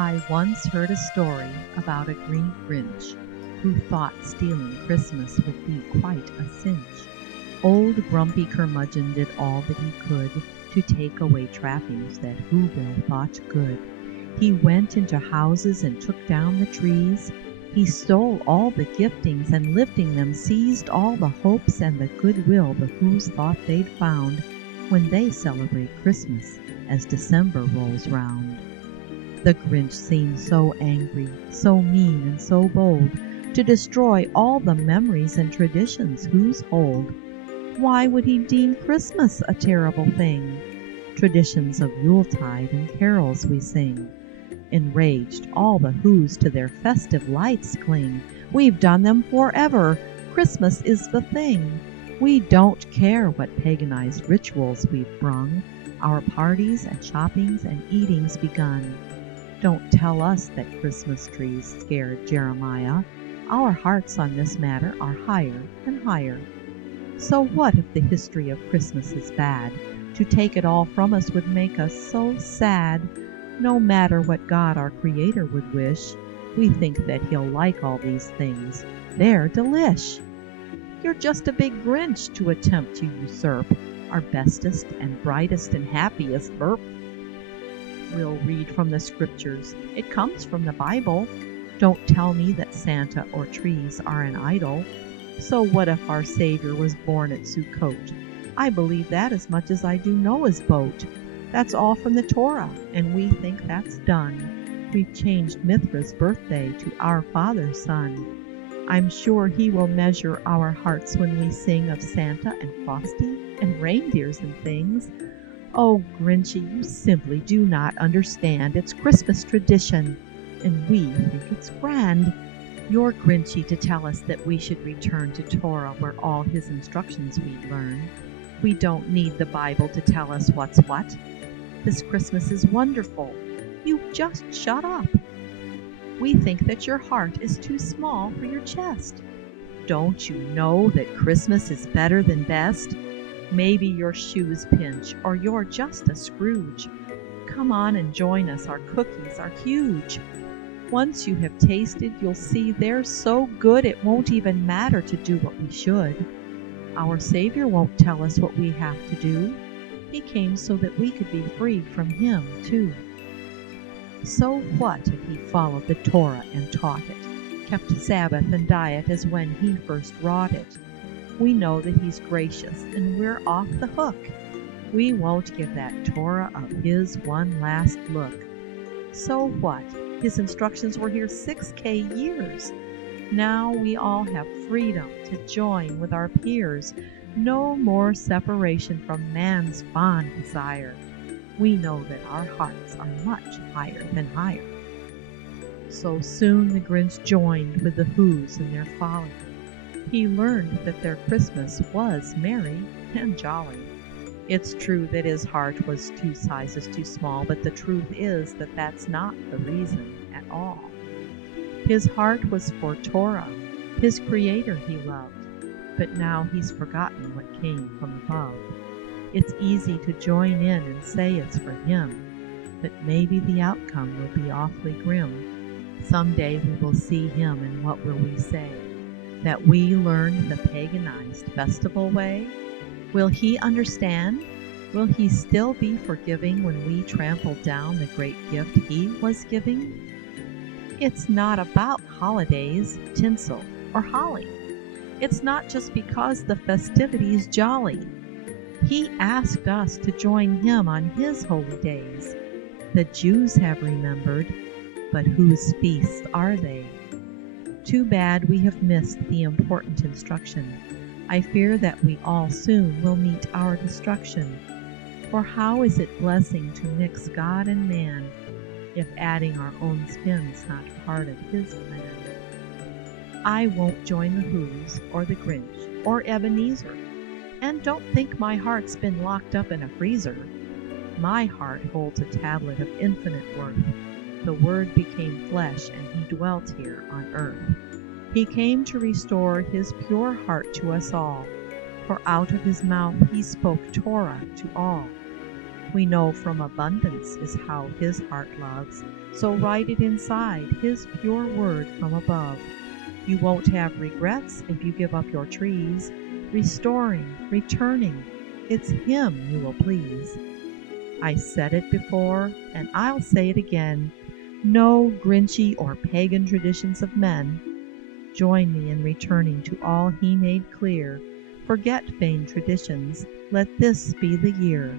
I once heard a story about a green Grinch who thought stealing Christmas would be quite a cinch. Old grumpy curmudgeon did all that he could to take away trappings that Whoville thought good. He went into houses and took down the trees. He stole all the giftings and lifting them seized all the hopes and the goodwill the Whos thought they'd found when they celebrate Christmas as December rolls round. The Grinch seemed so angry, so mean and so bold, to destroy all the memories and traditions Whos hold. Why would he deem Christmas a terrible thing? Traditions of Yuletide and carols we sing. Enraged, all the Whos to their festive lights cling. We've done them forever. Christmas is the thing. We don't care what paganized rituals we've brung. Our parties and shoppings and eatings begun. Don't tell us that Christmas trees scared Jeremiah. Our hearts on this matter are higher and higher. So what if the history of Christmas is bad? To take it all from us would make us so sad. No matter what God our Creator would wish, we think that He'll like all these things. They're delish. You're just a big Grinch to attempt to usurp our bestest and brightest and happiest burp. We'll read from the scriptures. It comes from the Bible. Don't tell me that Santa or trees are an idol. So what if our Savior was born at Sukkot? I believe that as much as I do Noah's boat. That's all from the Torah, and we think that's done. We've changed Mithra's birthday to our Father's Son. I'm sure He will measure our hearts when we sing of Santa and Frosty and reindeers and things. Oh, Grinchy, you simply do not understand. It's Christmas tradition, and we think it's grand. You're Grinchy to tell us that we should return to Torah where all His instructions we learn. We don't need the Bible to tell us what's what. This Christmas is wonderful. You just shut up. We think that your heart is too small for your chest. Don't you know that Christmas is better than best? Maybe your shoes pinch, or you're just a Scrooge. Come on and join us, our cookies are huge. Once you have tasted, you'll see they're so good it won't even matter to do what we should. Our Savior won't tell us what we have to do. He came so that we could be free from Him, too. So what if He followed the Torah and taught it, kept Sabbath and diet as when He first wrought it? We know that He's gracious, and we're off the hook. We won't give that Torah of His one last look. So what? His instructions were here 6K years. Now we all have freedom to join with our peers. No more separation from man's fond desire. We know that our hearts are much higher than higher. So soon the Grinch joined with the Whos in their folly. He learned that their Christmas was merry and jolly. It's true that his heart was 2 sizes too small, but the truth is that that's not the reason at all. His heart was for Torah, his Creator he loved, but now he's forgotten what came from above. It's easy to join in and say it's for him, but maybe the outcome will be awfully grim. Someday we will see him, and what will we say? That we learned the paganized festival way? Will he understand? Will he still be forgiving when we trample down the great gift he was giving? It's not about holidays, tinsel, or holly. It's not just because the festivity's jolly. He asked us to join him on his holy days. The Jews have remembered, but whose feasts are they? Too bad we have missed the important instruction. I fear that we all soon will meet our destruction. For how is it blessing to mix God and man, if adding our own spin's not part of His plan? I won't join the Whos, or the Grinch, or Ebenezer. And don't think my heart's been locked up in a freezer. My heart holds a tablet of infinite worth. The Word became flesh, and He dwelt here on earth. He came to restore His pure heart to us all, for out of His mouth He spoke Torah to all. We know from abundance is how His heart loves, So write it inside, His pure word from above. You won't have regrets if you give up your trees, restoring, returning, it's Him you will please. I said it before, and I'll say it again, no Grinchy or pagan traditions of men. Join me in returning to all He made clear. Forget vain traditions, let this be the year.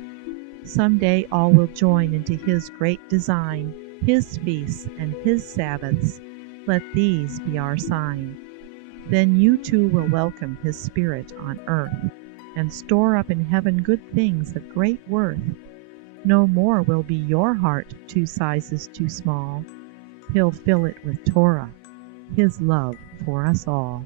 Some day all will join into His great design, His feasts and His Sabbaths, let these be our sign. Then you too will welcome His Spirit on earth, and store up in heaven good things of great worth. No more will be your heart 2 sizes too small. He'll fill it with Torah, His love for us all.